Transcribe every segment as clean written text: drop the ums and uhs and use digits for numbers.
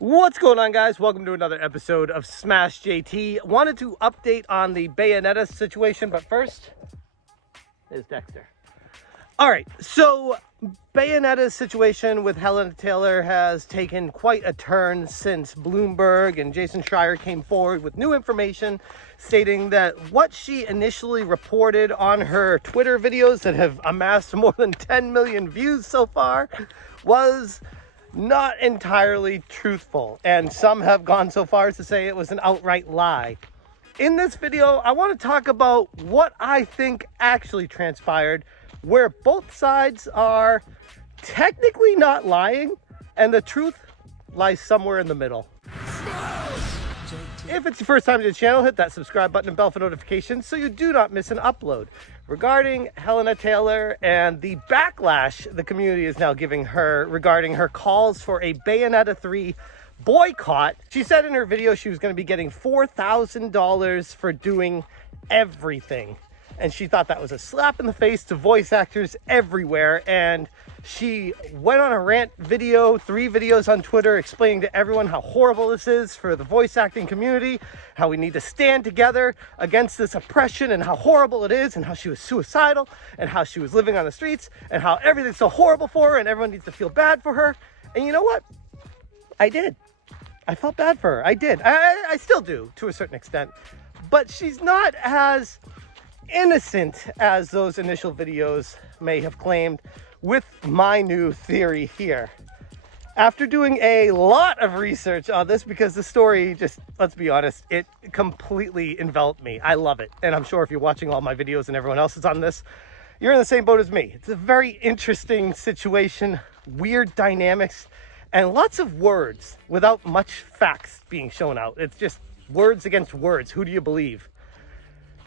What's going on, guys? Welcome to another episode of Smash JT. Wanted to update on the Bayonetta situation, but first is Dexter. All right, so Bayonetta's situation with Helena Taylor has taken quite a turn since Bloomberg and Jason Schreier came forward with new information stating that what she initially reported on her Twitter videos that have amassed more than 10 million views so far was not entirely truthful, and some have gone so far as to say it was an outright lie. In this video, I want to talk about what I think actually transpired, where both sides are technically not lying, and the truth lies somewhere in the middle. If it's your first time to the channel, hit that subscribe button and bell for notifications so you do not miss an upload. Regarding Helena Taylor and the backlash the community is now giving her regarding her calls for a Bayonetta 3 boycott, she said in her video she was going to be getting $4,000 for doing everything. And she thought that was a slap in the face to voice actors everywhere. And she went on a rant video, 3 videos on Twitter, explaining to everyone how horrible this is for the voice acting community, how we need to stand together against this oppression, and how horrible it is, and how she was suicidal, and how she was living on the streets, and how everything's so horrible for her, and everyone needs to feel bad for her. And you know what? I did. I felt bad for her. I did. I still do, to a certain extent. But she's not as innocent as those initial videos may have claimed, with my new theory here. After doing a lot of research on this, because the story just, let's be honest, it completely enveloped me. I love it. And I'm sure if you're watching all my videos and everyone else is on this, you're in the same boat as me. It's a very interesting situation, weird dynamics, and lots of words without much facts being shown out. It's just words against words. Who do you believe?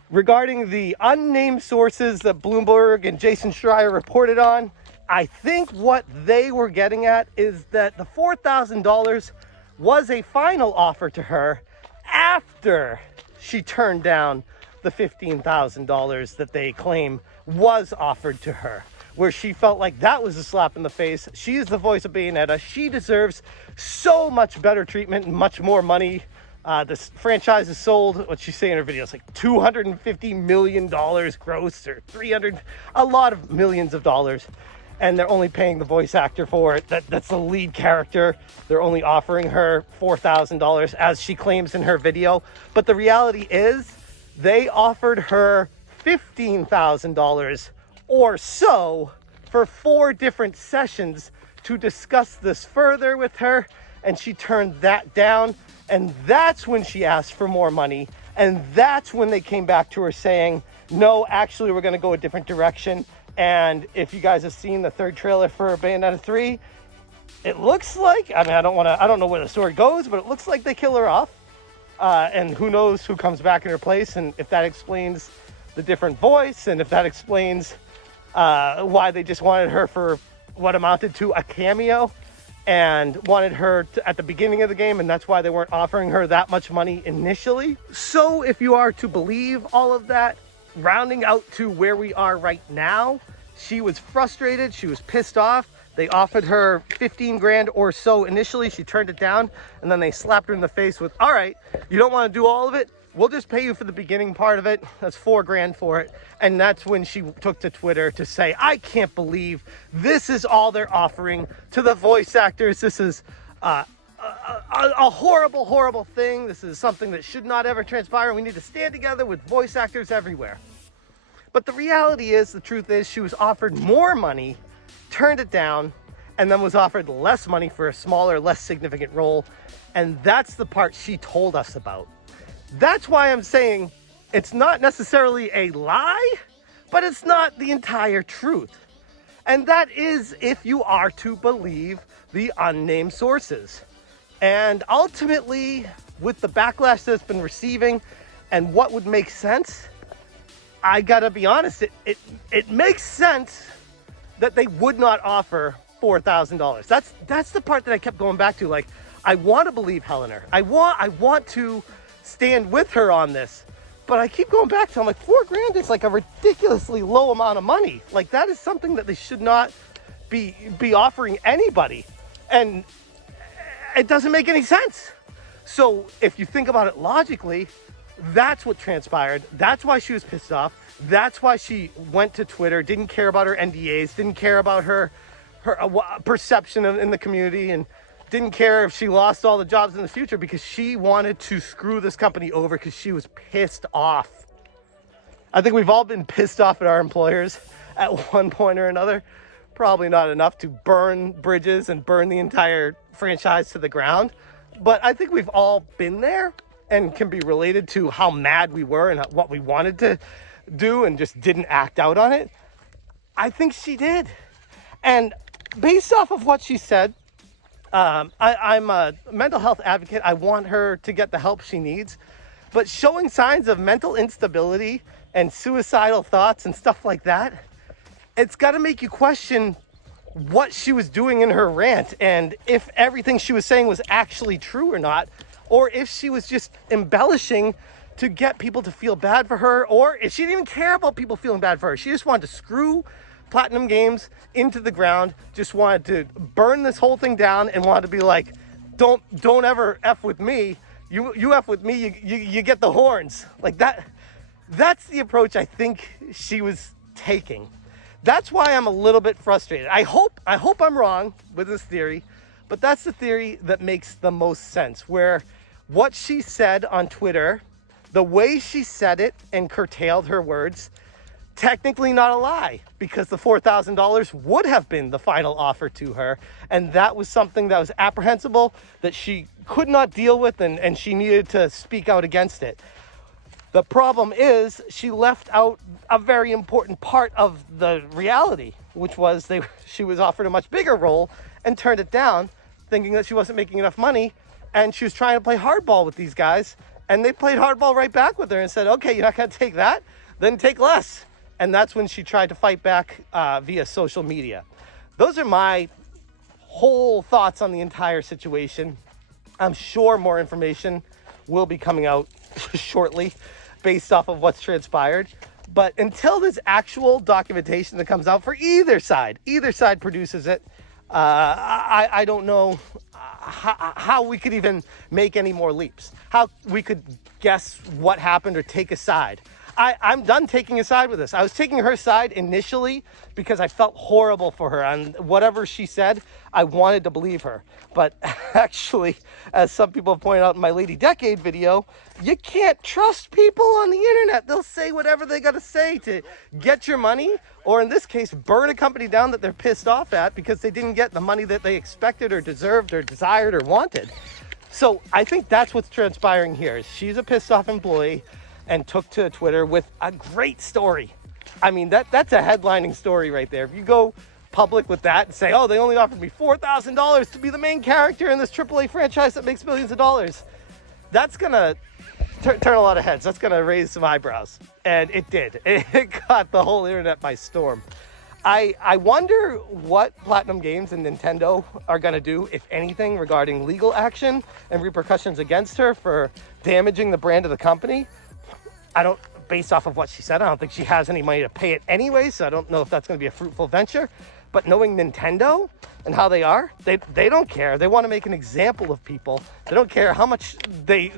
Regarding the unnamed sources that Bloomberg and Jason Schreier reported on, I think what they were getting at is that the $4,000 was a final offer to her after she turned down the $15,000 that they claim was offered to her, where she felt like that was a slap in the face. She's the voice of Bayonetta. She deserves so much better treatment and much more money. This franchise is sold, what she say in her videos, like $250 million gross, or 300, a lot of millions of dollars. And they're only paying the voice actor for it. That's the lead character. They're only offering her $4,000 as she claims in her video. But the reality is they offered her $15,000 or so for 4 different sessions to discuss this further with her. And she turned that down. And that's when she asked for more money. And that's when they came back to her saying, no, actually, we're going to go a different direction. And if you guys have seen the 3rd trailer for Bayonetta 3, it looks like, I mean, I don't know where the story goes, but it looks like they kill her off. And who knows who comes back in her place, and if that explains the different voice, and if that explains why they just wanted her for what amounted to a cameo, and wanted her at the beginning of the game, and that's why they weren't offering her that much money initially. So if you are to believe all of that, rounding out to where we are right now, she was frustrated, she was pissed off. They offered her 15 grand or so initially. She turned it down, and then they slapped her in the face with, all right, you don't want to do all of it? We'll just pay you for the beginning part of it. That's 4 grand for it. And that's when she took to Twitter to say, I can't believe this is all they're offering to the voice actors. This is a horrible, horrible thing. This is something that should not ever transpire. We need to stand together with voice actors everywhere. But the reality is, the truth is, she was offered more money, turned it down, and then was offered less money for a smaller, less significant role. And that's the part she told us about. That's why I'm saying it's not necessarily a lie, but it's not the entire truth. And that is if you are to believe the unnamed sources. And ultimately, with the backlash that's been receiving and what would make sense, I gotta be honest, it makes sense that they would not offer $4,000. That's the part that I kept going back to. Like, I want to believe Helena. I want to stand with her on this, but I keep going back to, I'm like, 4 grand is like a ridiculously low amount of money. Like, that is something that they should not be offering anybody. And it doesn't make any sense. So if you think about it logically, that's what transpired. That's why she was pissed off. That's why she went to Twitter, didn't care about her NDAs, didn't care about her perception in the community, and didn't care if she lost all the jobs in the future, because she wanted to screw this company over because she was pissed off. I think we've all been pissed off at our employers at one point or another. Probably not enough to burn bridges and burn the entire franchise to the ground, but I think we've all been there and can be related to how mad we were and what we wanted to do and just didn't act out on it. I think she did. And based off of what she said, I'm a mental health advocate. I want her to get the help she needs, but showing signs of mental instability and suicidal thoughts and stuff like that, it's got to make you question what she was doing in her rant and if everything she was saying was actually true or not, or if she was just embellishing to get people to feel bad for her, or if she didn't even care about people feeling bad for her. She just wanted to screw Platinum Games into the ground, just wanted to burn this whole thing down and wanted to be like, don't ever F with me. You F with me, you get the horns. Like that. That's the approach I think she was taking. That's why I'm a little bit frustrated. I hope I'm wrong with this theory, but that's the theory that makes the most sense, where what she said on Twitter, the way she said it and curtailed her words, technically not a lie, because the $4,000 would have been the final offer to her, and that was something that was apprehensible, that she could not deal with, and she needed to speak out against it. The problem is she left out a very important part of the reality, which was she was offered a much bigger role and turned it down, thinking that she wasn't making enough money, and she was trying to play hardball with these guys, and they played hardball right back with her and said, okay, you're not going to take that? Then take less. And that's when she tried to fight back via social media. Those are my whole thoughts on the entire situation. I'm sure more information will be coming out shortly based off of what's transpired. But until there's actual documentation that comes out for either side produces it, I don't know how we could even make any more leaps, how we could guess what happened or take a side. I'm done taking a side with this. I was taking her side initially because I felt horrible for her, and whatever she said, I wanted to believe her. But actually, as some people have pointed out in my Lady Decade video, you can't trust people on the internet. They'll say whatever they got to say to get your money, or in this case, burn a company down that they're pissed off at because they didn't get the money that they expected or deserved or desired or wanted. So I think that's what's transpiring here. She's a pissed off employee and took to Twitter with a great story. I mean, that's a headlining story right there. If you go public with that and say, oh, they only offered me $4,000 to be the main character in this AAA franchise that makes millions of dollars, that's gonna turn a lot of heads. That's gonna raise some eyebrows. And it did. It got the whole internet by storm. I wonder what Platinum Games and Nintendo are going to do, if anything, regarding legal action and repercussions against her for damaging the brand of the company. Based off of what she said, I don't think she has any money to pay it anyway, so I don't know if that's going to be a fruitful venture. But knowing Nintendo and how they are, they don't care. They want to make an example of people. They don't care how much they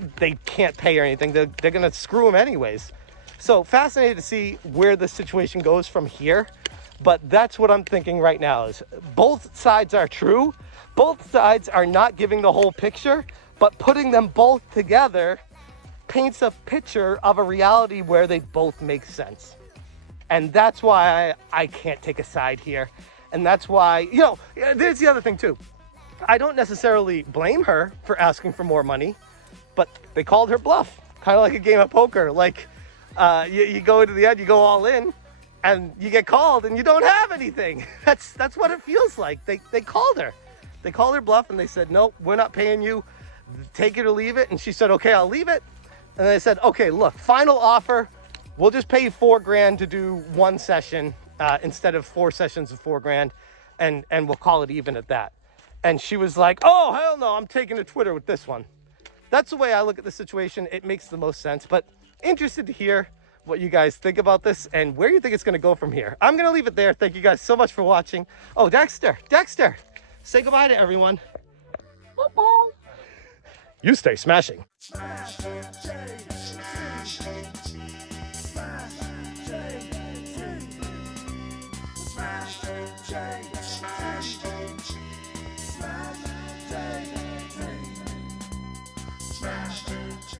can't pay or anything. They're going to screw them anyways. So fascinated to see where the situation goes from here. But that's what I'm thinking right now, is both sides are true. Both sides are not giving the whole picture, but putting them both together paints a picture of a reality where they both make sense. And that's why I can't take a side here. And that's why, there's the other thing too. I don't necessarily blame her for asking for more money, but they called her bluff, kind of like a game of poker. Like you go into the end, you go all in, and you get called and you don't have anything. That's what it feels like. They called her. They called her bluff and they said, nope, we're not paying you. Take it or leave it. And she said, okay, I'll leave it. And they said, okay, look, final offer. We'll just pay you $4,000 to do one session instead of 4 sessions of $4,000, and we'll call it even at that. And she was like, oh, hell no, I'm taking to Twitter with this one. That's the way I look at the situation. It makes the most sense. But interested to hear what you guys think about this and where you think it's going to go from here. I'm going to leave it there. Thank you guys so much for watching. Oh, Dexter, say goodbye to everyone. You stay smashing.